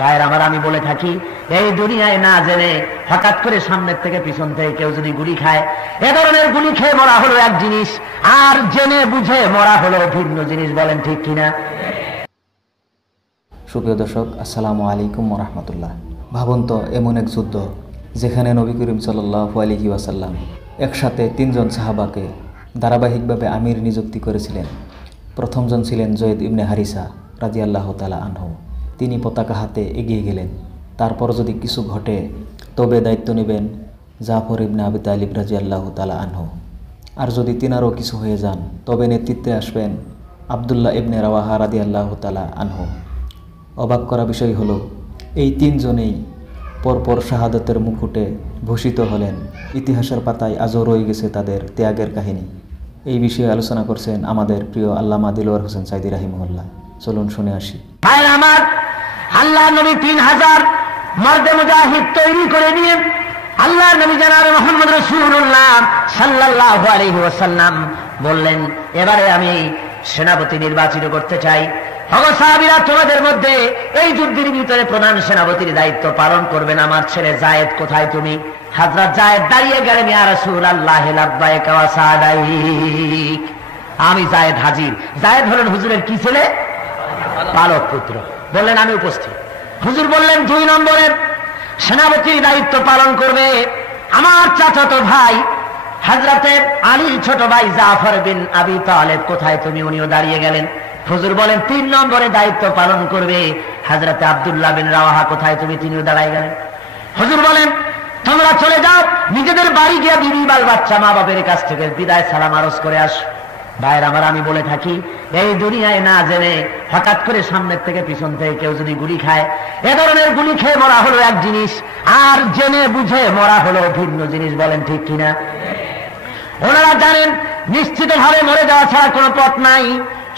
ভাইয়ের আমার, আমি বলে থাকি এই দুনিয়ায় না জেনে হঠাৎ করে সামনের থেকে পিছন থেকে কেউ যদি গুলি খায়, এ ধরনের গুলি খেয়ে মরা হলো এক জিনিস, আর জেনে বুঝে মরা হলো ভিন্ন জিনিস। বলেন ঠিক কিনা? সুপ্রিয় দর্শক, আসসালামু আলাইকুম ওয়া রাহমাতুল্লাহ। ভাবুন তো, এমন এক যুদ্ধ যেখানে নবী করিম সাল্লাল্লাহু আলাইহি ওয়াসাল্লাম একসাথে 3 জন সাহাবাকে ধারাবাহিকভাবে আমির নিযুক্তি করেছিলেন। প্রথমজন ছিলেন জয়েদ ইবনে হারিসা রাদিয়াল্লাহু তাআলা আনহু। তিনি পতাকা হাতে এগিয়ে গেলেন। তারপর যদি কিছু ঘটে তবে দায়িত্ব নেবেন জাফর ইবনে আবি তালিব রাদিয়াল্লাহু তাআলা আনহু। আর যদি তিনারও কিছু হয়ে যান তবে নেতৃত্বে আসবেন আব্দুল্লাহ ইবনে রাওয়াহা রাদিয়াল্লাহু তাআলা আনহু। অবাক করা বিষয় হলো, এই 3 জনেই পরপর শাহাদাতের মুকুটে ভূষিত হলেন। ইতিহাসের পাতায় আজও রয়ে গেছে তাদের ত্যাগের কাহিনী। এই বিষয়ে আলোচনা করছেন আমাদের প্রিয় আল্লামা দিলওয়ার হোসেন সাইদি রাহিমাহুল্লাহ। চলুন শুনে আসি। আমার আল্লাহ নবী 3000 মর্দে মুজাহিদ তৈরি করে নিয়ে আল্লাহ নবী জনাব মুহাম্মদ রাসূলুল্লাহ সাল্লাল্লাহু আলাইহি ওয়াসাল্লাম বললেন, এবারে আমি সেনাপতি নির্বাচিত করতে চাই। সাহাবীরা, তোমাদের মধ্যে এই যুদ্ধের ভিতরে প্রধান সেনাপতির দায়িত্ব পালন করবেন আমার ছেলে যায়েদ। কোথায় তুমি? হযরত যায়েদ দাঁড়িয়ে গেলেন, ইয়া রাসূলুল্লাহ লাব্বাইক ওয়া সাদাইক। আমি যায়েদ হাজির। যায়েদ হলেন হুজুরের কি ছেলে? পালক পুত্র। বললেন, আমি উপস্থিত। হুজুর বললেন, 2 নম্বরের সেনাপতির দায়িত্ব পালন করবে আমার চাচাতো ভাই হযরতে আলীর ছোট ভাই জাফর বিন আবি তালেব। কোথায় তুমি? উনিও দাঁড়িয়ে গেলেন। হুজুর বলেন, 3 নম্বরে দায়িত্ব পালন করবে হযরতে আব্দুল্লাহ বিন রাওয়াহা। কোথায় তুমি? তিনিও দাঁড়ায় গেলেন। হুজুর বলেন, তোমরা চলে যাও, নিজেদের বাড়ি গিয়ে বিবি বাল বাচ্চা মা বাপের কাছ থেকে বিদায় সালাম আরজ করে আস। ভাইয়ের আমার, আমি বলে থাকি এই দুনিয়ায় না জেনে হঠাৎ করে সামনের থেকে পিছন থেকে কেউ যদি গুলি খায়, এ ধরনের গুলি খেয়ে মরা হলো এক জিনিস, আর জেনে বুঝে মরা হলো ভিন্ন জিনিস। বলেন ঠিক কিনা? ওনারা জানেন নিশ্চিতভাবে মরে যাওয়া ছাড়া কোনো পথ নাই।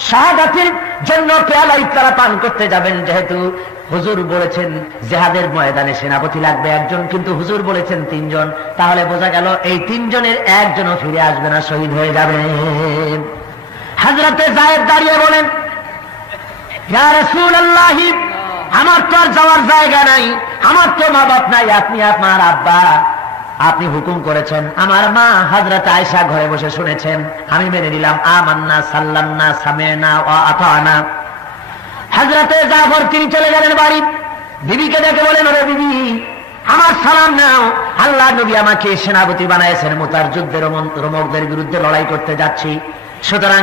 শাহাদাতের জন্য পেয়ালা তারা পান করতে যাবেন। যেহেতু হুজুর বলেছেন জিহাদের ময়দানে সেনাপতি লাগবে একজন, কিন্তু হুজুর বলেছেন 3 জন, তাহলে বোঝা গেল এই 3 জনের একজনও ফিরে আসবে না, শহীদ হয়ে যাবে। হযরতে যায়েদ দাঁড়িয়ে বলেন, ইয়া রাসূলুল্লাহ, আমার তো আর যাওয়ার জায়গা নাই, আমার তো মা বাপ নাই, আপনি আমার আব্বা, আপনি হুকুম করেছেন। আমার মা হযরত আয়েশা ঘরে বসে শুনেছেন, আমি মেনে নিলাম। আমান্না সাল্লামনা সামি'না ওয়া আতা'না। হযরতে জাফর তিনি চলে গেলেন বাড়ি। বিবিকে ডেকে বলেন, ওরে বিবি, আমার সালাম নাও, আল্লাহ নবী আমাকে সেনাপতি বানাইছেন, মুতার যুদ্ধের রোমকদের বিরুদ্ধে লড়াই করতে যাচ্ছি। সুতরাং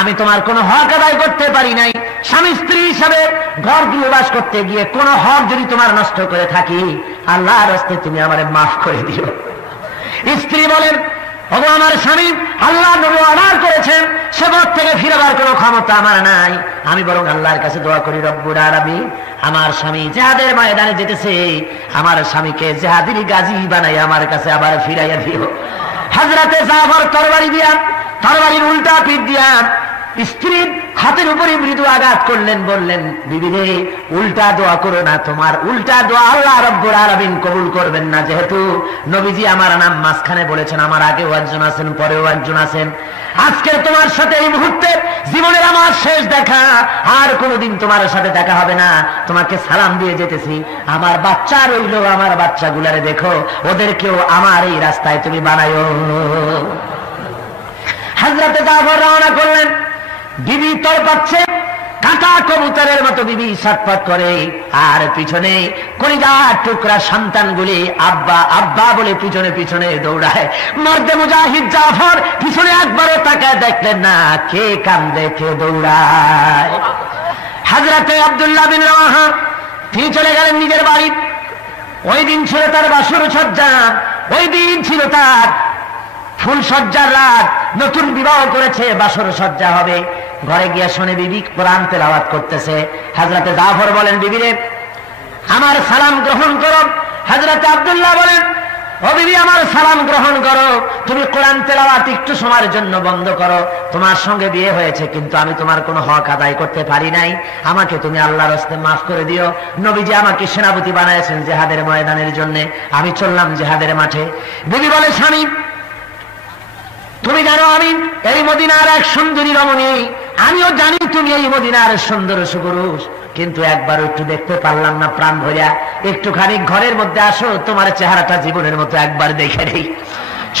আমি তোমার কোনো হক আদায় করতে পারি নাই। স্বামী স্ত্রী হিসাবে ঘর গৃহবাস করতে গিয়ে কোন হক যদি তোমার নষ্ট করে থাকি, আল্লাহর রাস্তায় তুমি আমারে মাফ করে দিও। স্ত্রী বলেন, ওগো আমার স্বামী, আল্লাহ নবী অর্ডার করেছেন, সে পথ থেকে ফিরবার কোনো ক্ষমতা আমার নাই। আমি বরং আল্লাহর কাছে দোয়া করি, রব্বুল আলামিন, আমার স্বামী জিহাদের ময়দানে যেতেছে, আমার স্বামীকে জিহাদের গাজী বানাই আমার কাছে আবার ফিরাইয়া দিও। হযরতে জাফর তরবারির উল্টা পিঠ দিয়া স্ত্রীর হাতের উপরে মৃদু আঘাত করলেন। বললেন, বিবি রে, উল্টা দোয়া করো না, তোমার উল্টা দোয়া আল্লাহ রাব্বুল আলামিন কবুল করবেন না। যেহেতু নবীজি আমার নাম মাঝখানে বলেছেন, আমার আগেও একজন আছেন, পরেও একজন আছেন। আজকে তোমার সাথে এই মুহূর্তে জীবনের আমার শেষ দেখা, আর কোনোদিন তোমার সাথে দেখা হবে না। তোমাকে সালাম দিয়ে যেতেছি। আমার বাচ্চা রইল, আমার বাচ্চাগুলারে দেখো, ওদেরকেও আমার এই রাস্তায় তুমি বানায়ো। হযরতে জাফর রওনা করলেন। বিবি তড়পাচ্ছে, কাঁটা কবুতরের মতো বিবি ছটফট করে, আর পিছনে কলিজার টুকরা সন্তানগুলি আব্বা আব্বা বলে পিছনে পিছনে দৌড়ায়। মর্দে মুজাহিদ জাফর পিছনে একবারও তাকায় দেখলেন না, কে কান্দে কে দৌড়ায়। হযরতে আব্দুল্লাহ বিন রাওয়াহা তিনি চলে গেলেন নিজের বাড়ি। ওই দিন ছিল তার বাসর সজ্জা, ওই দিন ছিল তার ফুল সজ্জার রাত। নতুন বিবাহ করেছে, বাসর সজ্জা হবে। ঘরে গিয়া শুনে বিবি কোরআন তেলাওয়াত করতেছে। হযরতে জাফর বলেন, বিবি রে, আমার সালাম গ্রহণ করো। হযরতে আব্দুল্লাহ বলেন, ও বিবি, আমার সালাম গ্রহণ করো, তুমি কোরআন তেলাওয়াত একটু সময়ের জন্য বন্ধ করো। তোমার সঙ্গে বিয়ে হয়েছে, কিন্তু আমি তোমার কোনো হক আদায় করতে পারি নাই, আমাকে তুমি আল্লাহর রাস্তায় মাফ করে দিও। নবীজি আমাকে সেনাপতি বানাইছেন জিহাদের ময়দানের জন্য, আমি চললাম জিহাদের মাঠে। বিবি বলে, স্বামী, তুমি জানো আমি এই মদিনার এক সুন্দরী রমণী, আমিও জানি তুমি এই মদিনার সুন্দর সুপুরুষ। কিন্তু একবার একটু দেখতে পারলাম না প্রাণ ভরিয়া, একটুখানি ঘরের মধ্যে আসো, তোমার চেহারাটা জীবনের মতো একবার দেখে নেই।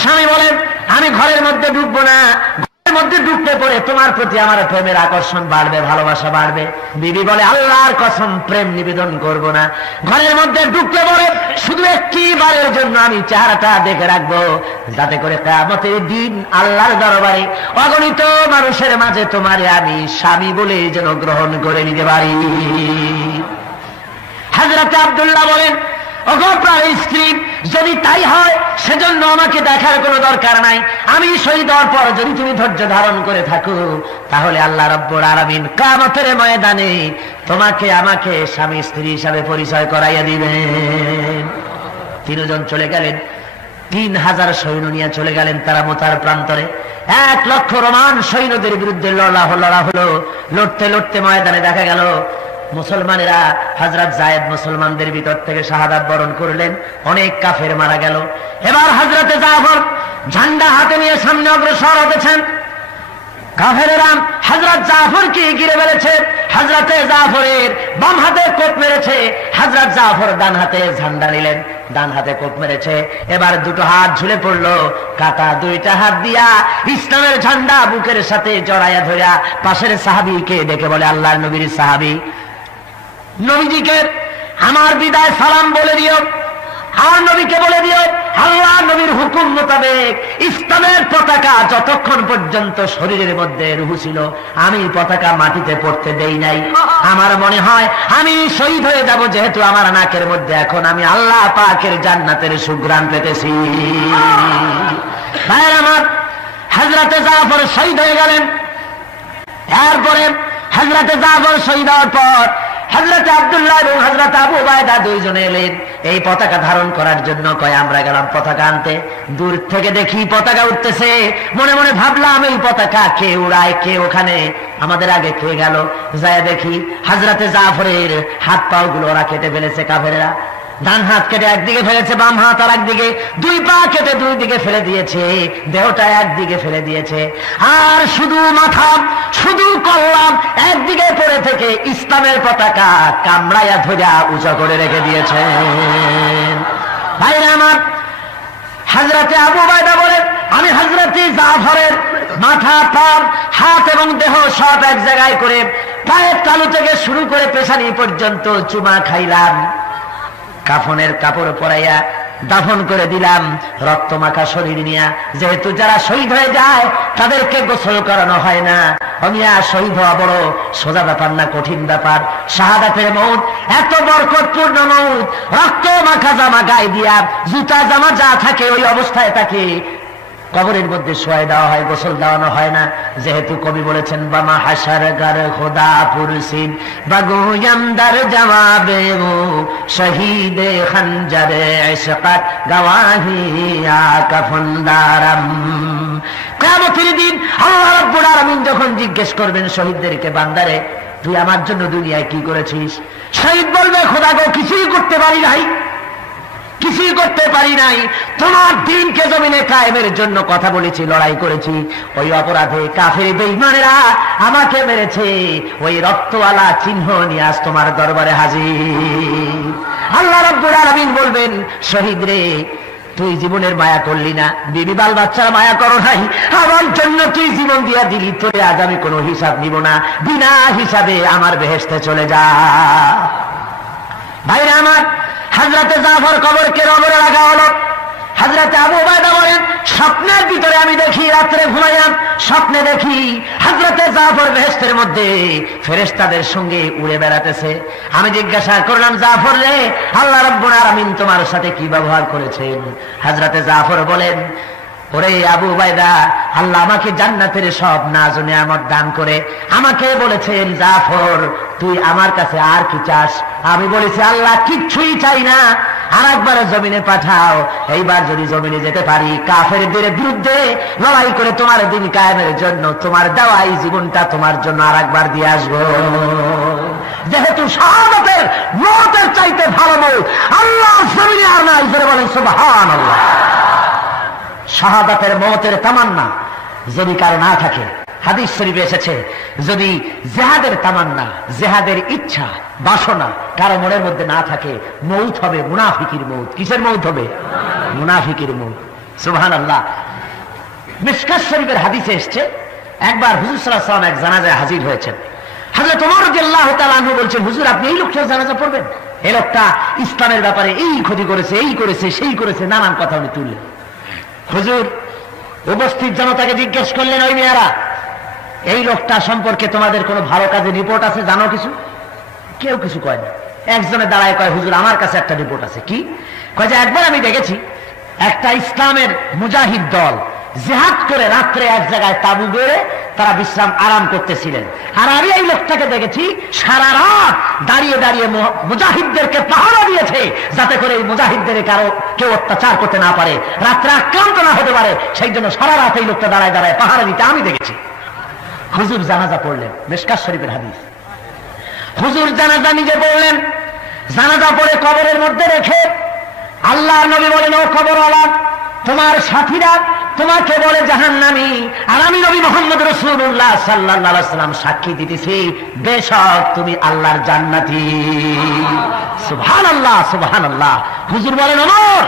স্বামী বলেন আমি ঘরের মধ্যে ঢুকবো না, ঘরের মধ্যে ঢুকতে পরে তোমার প্রতি আমার প্রেমের আকর্ষণ বাড়বে, ভালোবাসা বাড়বে। বিবি বলে আল্লাহর কসম প্রেম নিবেদন করব না, ঘরের মধ্যে ঢুকতে পরে শুধু একটি বারের জন্য আমি চেহারাটা দেখে রাখবো, যাতে করে কিয়ামতের দিন আল্লাহর দরবারে অগণিত মানুষের মাঝে তোমারে আমি স্বামী বলে যেন গ্রহণ করে নিতে পারি। হযরত আব্দুল্লাহ বলেন ওগো প্রায় স্ত্রী, যদি তাই হয় সেজন্য আমাকে দেখার কোনো দরকার নাই, আমি শহীদ হওয়ার পর যদি তুমি ধৈর্য ধারণ করে থাকো, তাহলে আল্লাহ রাব্বুল আলামিন কিয়ামতের ময়দানে তোমাকে আমাকে স্বামী স্ত্রী হিসাবে পরিচয় করাইয়া দিবেন। তিনজন চলে গেলেন, 3000 সৈন্য নিয়ে চলে গেলেন তারা মোতার প্রান্তরে। 1 লক্ষ রোমান সৈন্যদের বিরুদ্ধে লড়া হলো। লড়তে লড়তে ময়দানে দেখা গেল মুসলমানেরা, হযরত যায়েদ মুসলমানদের ভিতর থেকে শাহাদাত বরণ করলেন, অনেক কাফের মারা গেল। এবার হযরতে জাফর ঝান্ডা হাতে নিয়ে সামনে অগ্রসর হতেছেন। কাফেরেরা হযরত জাফরকে ঘিরে ফেলেছে, হযরতে জাফরের বাম হাতে কোপ মেরেছে, হযরত জাফর ডান হাতে ঝান্ডা নিলেন, ডান হাতে কোপ মেরেছে। এবার দুটো হাত ঝুলে পড়লো, কাকা দুইটা হাত দিয়া ইসলামের ঝান্ডা বুকের সাথে জড়াইয়া ধরিয়া পাশের সাহাবীকে ডেকে বলে আল্লাহর নবীর সাহাবী, নবীজিকে আমার বিদায় সালাম বলে দিও, আর নবীকে বলে দিও আল্লাহ নবীর হুকুম মোতাবেক ইসলামের পতাকা যতক্ষণ পর্যন্ত শরীরের মধ্যে রূহ ছিল আমি পতাকা মাটিতে পড়তে দেই নাই। আমার মনে হয় আমি শহীদ হয়ে যাব, যেহেতু আমার নাকের মধ্যে এখন আমি আল্লাহ পাকের জান্নাতের সুঘ্রাণ পেতেছি। ভাইয়ের আমার, হযরতে জাফর শহীদ হয়ে গেলেন। এরপরে হযরতে জাফর শহীদ হওয়ার পর হযরত আব্দুল্লাহ এবং হযরত আবু উবাইদা দুইজনে এলেন এই পতাকা ধারণ করার জন্য। কয় আমরা গেলাম পতাকা আনতে, দূর থেকে দেখি পতাকা উঠতেছে, মনে মনে ভাবলাম এই পতাকা কে উড়ায়, কে ওখানে আমাদের আগে কে গেল। যায় দেখি হযরতে জাফরের হাত পাও গুলো ওরা কেটে ফেলেছে কাফেরেরা। ডান হাত কেটে একদিকে ফেলেছে, বাম হাত আর একদিকে, 2 পা কেটে 2 দিকে ফেলে দিয়েছে, দেহটা একদিকে ফেলে দিয়েছে, আর শুধু মাথা শুধু কল্লাম একদিকে পড়ে থেকে ইসলামের পতাকা কামড়াইয়া ধরিয়া উঁচা করে রেখে দিয়েছেন। ভাইরা আমার, হযরতে আবু উবাইদা বলেন আমি হযরতে জাফরের মাথা, পা, হাত এবং দেহ সব এক জায়গায় করে পায়ের তালু থেকে শুরু করে পেছানি পর্যন্ত চুমা খাইলাম, কাফনের কাপড় পরাইয়া দাফন করে দিলাম, রক্ত মাখা শরীর নিয়া। যেহেতু যারা শহীদ হয়ে যায় তাদেরকে গোসল করানো হয় না, অমিয়া শহীদ হওয়া বড় সোজা ব্যাপার না, কঠিন ব্যাপার। শাহাদাতের মউত এত বরকতপূর্ণ মউত, রক্ত মাখা জামা গায়ে দিয়া, জুতা জামা যা থাকে ওই অবস্থায় তাকে কবরের মধ্যে শোয়াই দেওয়া হয়, গোসল দেওয়ানো হয় না। যেহেতু কবি বলেছেন বামা হাসার গার খোদা পুরসিন বাগুয়ামদার জবাবে ও শহীদে খঞ্জরে ইশকাত গওয়াহিয়া কাফনদারম। কিয়ামতের দিন আল্লাহ রাব্বুল আলামিন যখন জিজ্ঞেস করবেন শহীদদেরকে, বান্দারে তুই আমার জন্য দুনিয়ায় কি করেছিস? শহীদ বলবে খোদা গো কিছুই করতে পারি নাই, কিছুই করতে পারি নাই, তোমার দ্বীনকে জমিনে কায়েমের জন্য কথা বলেছি, লড়াই করেছি, ওই অপরাধে কাফের বেঈমানেরা আমাকে মেরেছে, ওই রক্তওয়ালা চিহ্ন নিয়ে আজ তোমার দরবারে হাজির। আল্লাহ রাব্বুল আলামিন বলবেন শহীদ রে তুই জীবনের মায়া করলি না, বিবি বাল বাচ্চার মায়া করো নাই, আমার জন্য তুই জীবন দিয়া দিলি, তোরে আজ আমি কোনো হিসাব নিব না, বিনা হিসাবে আমার বেহেশতে চলে যা। ভাইরা আমার, হযরতে জাফর কবরকে রবরে রাখা হলো। হযরতে আবু উবাইদা বলেন স্বপ্নের ভিতরে আমি দেখি, রাত্রে ঘুমাইলাম, স্বপ্নে দেখি হযরতে জাফর বেহেশতের মধ্যে ফেরেশতাদের সঙ্গে উড়ে বেড়াতেছে। আমি জিজ্ঞাসা করলাম জাফর রে আল্লাহ রাব্বুল আলামিন তোমার সাথে কি ব্যবহার করেছেন? হযরতে জাফর বলেন ওরে আবু উবাইদা, আল্লাহ আমাকে জান্নাতের সব নাজ ও নিয়ামত দান করে আমাকে বলেছেন জাফর তুই আমার কাছে আর কি চাস? আমি বলেছি আল্লাহ কিচ্ছুই চাই না, আর একবার জমিনে পাঠাও, এইবার যদি জমিনে যেতে পারি কাফেরদের বিরুদ্ধে লড়াই করে তোমার দিন কায়েমের জন্য তোমার দেওয়া এই জীবনটা তোমার জন্য আর একবার দিয়ে আসবো। যেহেতু শাহাদাতের মওতের চাইতে ভালো মওত আল্লাহ জমিনে আর নাই, জোরে বলেন সুবহানাল্লাহ। শাহাদাতের মওতের তামান্না যদি কারো না থাকে হাদিস শরীফে এসেছে, যদি জেহাদের তামান্না, জেহাদের ইচ্ছা, বাসনা কারো মনের মধ্যে না থাকে, মৌত হবে মুনাফিকের মৌত। কিসের মৌত হবে? মুনাফিকের মৌত। সুবহানাল্লাহ। মিশকাত শরীফের হাদিসে এসেছে, একবার হুজুর সাল্লাল্লাহু আলাইহি ওয়াসাল্লাম এক জানাজায় হাজির হয়েছেন। হযরত ওমর রাদিয়াল্লাহু তাআলা আনহু বলছেন, হুজুর আপনি এই লোকটার জানাজা পড়বেন? এই লোকটা ইসলামের ব্যাপারে এই ক্ষতি করেছে, এই করেছে, সেই করেছে, নানান কথা উনি তুললেন। হুজুর উপস্থিত জনতাকে জিজ্ঞেস করলেন, ওই মেয়েরা, এই লোকটা সম্পর্কে তোমাদের কোনো ভালো কাজের রিপোর্ট আছে? জানো কিছু? কেউ কিছু কয় না। একজনে দাঁড়ায় কয়, হুজুর আমার কাছে একটা রিপোর্ট আছে। কি? কয় যে একবার আমি দেখেছি একটা ইসলামের মুজাহিদ দল জিহাদ করে রাত্রে এক জায়গায় তাবু গেড়ে তারা বিশ্রাম আরাম করতেছিলেন, আর আমি এই লোকটাকে দেখেছি সারা রাত দাঁড়িয়ে দাঁড়িয়ে মুজাহিদদেরকে পাহারা দিয়েছে, যাতে করে এই মুজাহিদদের কারো কেউ অত্যাচার করতে না পারে, রাত্রে আক্রান্ত না হতে পারে, সেই জন্য সারা রাত এই লোকটা দাঁড়ায় দাঁড়ায় পাহারা দিতে আমি দেখেছি। হুজুর জানাজা পড়লেন, মিশকাত শরীফের হাদিস। হুজুর জানাজা নিজে পড়লেন, জানাজা পড়ে কবরের মধ্যে রেখে আল্লাহর নবী বলেন, ও কবরওয়ালা, তোমার সাথীরা তোমাকে বলে জাহান্নামী, আর আমি নবী মুহাম্মদ রাসূলুল্লাহ সাল্লাল্লাহু আলাইহি ওয়াসাল্লাম সাক্ষী দিতেছি, বেশক তুমি আল্লাহর জান্নাতি। সুবহানাল্লাহ, সুবহানাল্লাহ। হুজুর বলেন, ওমর,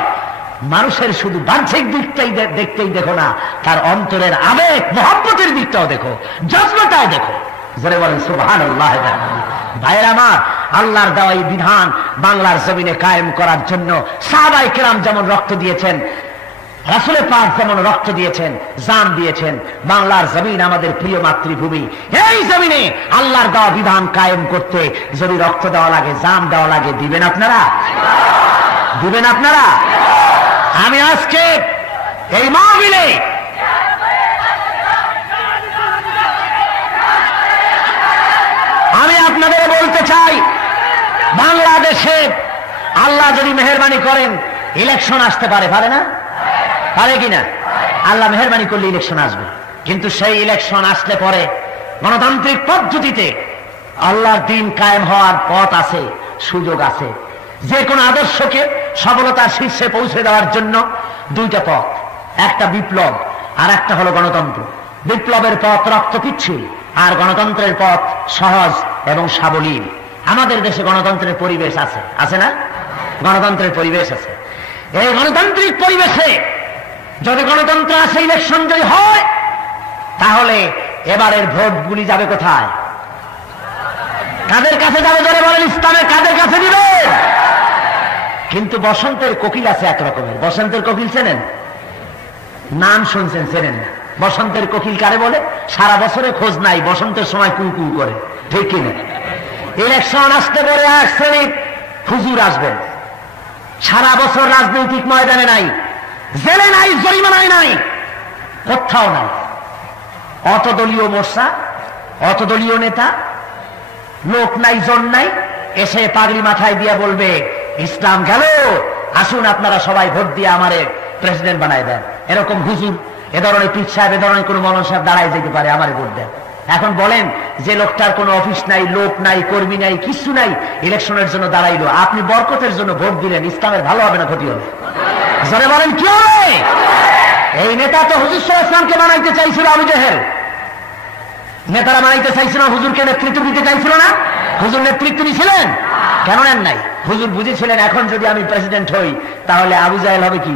মানুষের শুধু বাহ্যিক দিকটাই দেখতেই দেখো না, তার অন্তরের আবেগ মহব্বতের দিকটাও দেখো, জজবাটাও দেখো। জোরে বলেন সুবহানাল্লাহ। ভাইয়ের আমার, আল্লাহর দেওয়া এই বিধান বাংলার জমিনে কায়েম করার জন্য সাহাবায়ে কেরাম যেমন রক্ত দিয়েছেন, রাসূল পাক যেমন রক্ত দিয়েছেন, জান দিয়েছেন, বাংলার জমিন আমাদের প্রিয় মাতৃভূমি, এই জমিনে আল্লাহর দেওয়া বিধান কায়েম করতে যদি রক্ত দেওয়া লাগে, জান দেওয়া লাগে, দিবেন আপনারা? দিবেন আপনারা? আমি আজকে এই মাহফিলে আমি আপনাদের বলতে চাই, বাংলাদেশে আল্লাহ যদি মেহেরবানি করেন ইলেকশন আসতে পারে, পারে না? পারে কিনা? আল্লাহ মেহেরবানি করলে ইলেকশন আসবে, কিন্তু সেই ইলেকশন আসলে পরে গণতান্ত্রিক পদ্ধতিতে আল্লাহর দ্বীন কায়েম হওয়ার পথ আছে, সুযোগ আছে। যে কোনো আদর্শকে সফলতার শীর্ষে পৌঁছে দেওয়ার জন্য দুইটা পথ, একটা বিপ্লব আর একটা হলো গণতন্ত্র। বিপ্লবের পথ রক্তপিচ্ছিল, আর গণতন্ত্রের পথ সহজ এবং সাবলীল। আমাদের দেশে গণতন্ত্রের পরিবেশ আছে, আছে না? গণতন্ত্রের পরিবেশ আছে। এই গণতান্ত্রিক পরিবেশে যদি গণতন্ত্র আসে, ইলেকশন যদি হয়, তাহলে এবারের ভোটগুলি যাবে কোথায়? কাদের কাছে যাবে? ধরে বলেন, ইসলামের কাদের কাছে দিবে? কিন্তু বসন্তের কোকিল আছে এক রকমের। বসন্তের কোকিল চেনেন? নাম শুনছেন, চেনেন না? বসন্তের কোকিল কারে বলে? সারা বছরে খোঁজ নাই, বসন্তের সময় কু কু করে, ঠিক কিনা? ইলেকশন আসতে পরে এক শ্রেণীর হুজুর আসবেন, সারা বছর রাজনৈতিক ময়দানে নাই, জেলে নাই, জরিমানায় নাই, কোথাও নাই। অতদলীয় মোর্চা, অতদলীয় নেতা, লোক নাই, জন নাই, এসে পাগড়ি মাথায় দিয়ে বলবে, ইসলাম গেল, আসুন আপনারা সবাই ভোট দিয়ে আমারে প্রেসিডেন্ট বানায় দেন। এরকম হুজুর, এ ধরনের পীর সাহেব, এ ধরনের কোন মৌলানা সাহেব দাঁড়ায় যেতে পারে, আমারে ভোট দেন। এখন বলেন, যে লোকটার কোনো অফিস নাই, লোক নাই, কর্মী নাই, কিছু নাই, ইলেকশনের জন্য দাঁড়াইলো, আপনি বরকতের জন্য ভোট দিলেন, ইসলামের ভালো হবে না ক্ষতি হবে? জোরে বলেন, কি হবে? এই নেতা তো হুজুর সাল্লাল্লাহু আলাইহি ওয়াসাল্লামকে বানাইতে চাইছিল আবু জেহেল। নেতারা বানাইতে চাইছিল, হুজুরকে নেতৃত্ব দিতে চাইছিল না? হুজুর নেতৃত্ব নিয়েছিলেন? কেন নেন নাই? হুজুর বুঝেছিলেন, এখন যদি আমি প্রেসিডেন্ট হই, তাহলে আবু জাহেল হবে কি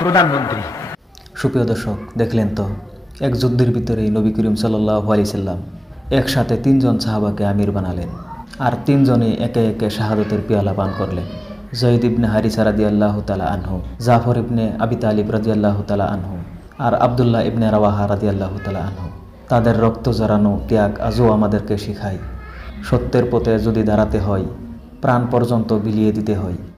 প্রধানমন্ত্রী। সুপ্রিয় দর্শক, দেখলেন তো, এক যুদ্ধের ভিতরে নবী করিম সাল্লাল্লাহু আলাইহি সাল্লাম একসাথে 3 জন সাহাবাকে আমির বানালেন, আর 3 জনই একে একে শাহাদতের পিয়ালা পান করলেন। জয়দ ইবনে হারিসা রাদিয়াল্লাহু তাআলা আনহু, জাফর ইবনে আবি তালিব রাদিয়াল্লাহু তাআলা আনহু, আর আব্দুল্লাহ ইবনে রাওয়াহা রাদিয়াল্লাহু তাআলা আনহু। তাদের রক্ত ঝরানো ত্যাগ আজও আমাদেরকে শেখায়, সত্যের পথে যদি দাঁড়াতে হয়, প্রাণ পর্যন্ত বিলিয়ে দিতে হয়।